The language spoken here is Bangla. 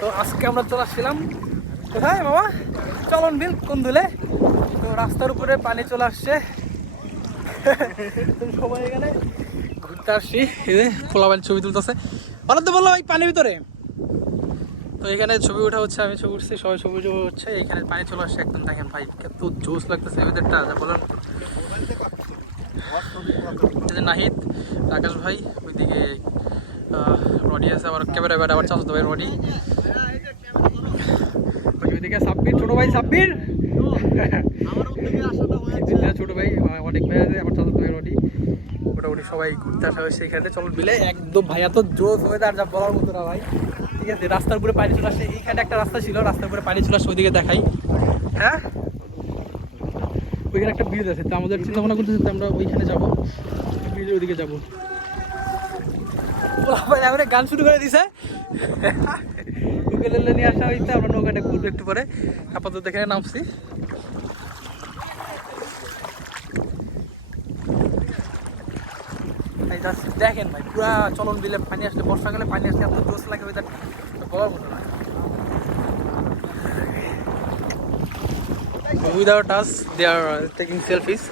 তো আজকে আমরা চলে আসছিলাম কোথায় বাবা, চলন বিল কুন্দুলে। তো রাস্তার উপরে পানি চলে আসছে, সবাই এখানে ঘুরতে আসছি। খোলা পানি ছবি তুলতেছে, বলো তো, বললাম এই পানির ভিতরে। তো এখানে ছবি ওঠা হচ্ছে, আমি ছবি উঠছি, সবাই ছবি হচ্ছে। এখানে পানি চলে আসছে একদম, দেখেন ভাই কত জোস লাগতেছে ওদেরটা বলার মতো। নাহিদ, আকাশ ভাই, ওইদিকে রডি আছে, আবার ক্যামেরা ব্যাট আবার চাষ ভাই রডি, ওইদিকে সাব্বির, ছোট ভাই সাব্বির, ছোট ভাই অনেক ভাই আছে, আমার চাষ ভাই রডি। মোটামুটি সবাই ঘুরতে আসা হয়েছে এখানে চলন বিলে। একদম ভাই এত জোস ওয়েদার যা বলার মতো না ভাই। ঠিক আছে, রাস্তার উপরে পানি চলে আসছে। এইখানে একটা রাস্তা ছিল, রাস্তার উপরে পানি চলে আসছে, ওইদিকে দেখাই। হ্যাঁ, ওইখানে একটা ব্রিজ আছে, তো আমাদের চিন্তা ভাবনা করতেছি আমরা ওইখানে যাবো, ব্রিজের ওইদিকে যাবো। এখন গান শুরু করে দিছে, উকেলেলে নিয়ে আসা হয়েছে। আমরা নৌকাটা ঘুরবো একটু পরে, আপাতত এখানে নামছি। দেখেন ভাই পুরা চলন বিলে পানি আসলে, বর্ষাকালে পানি আসলে এত জোস লাগে ওইটা বলার মতো না। Without us, they are taking selfies.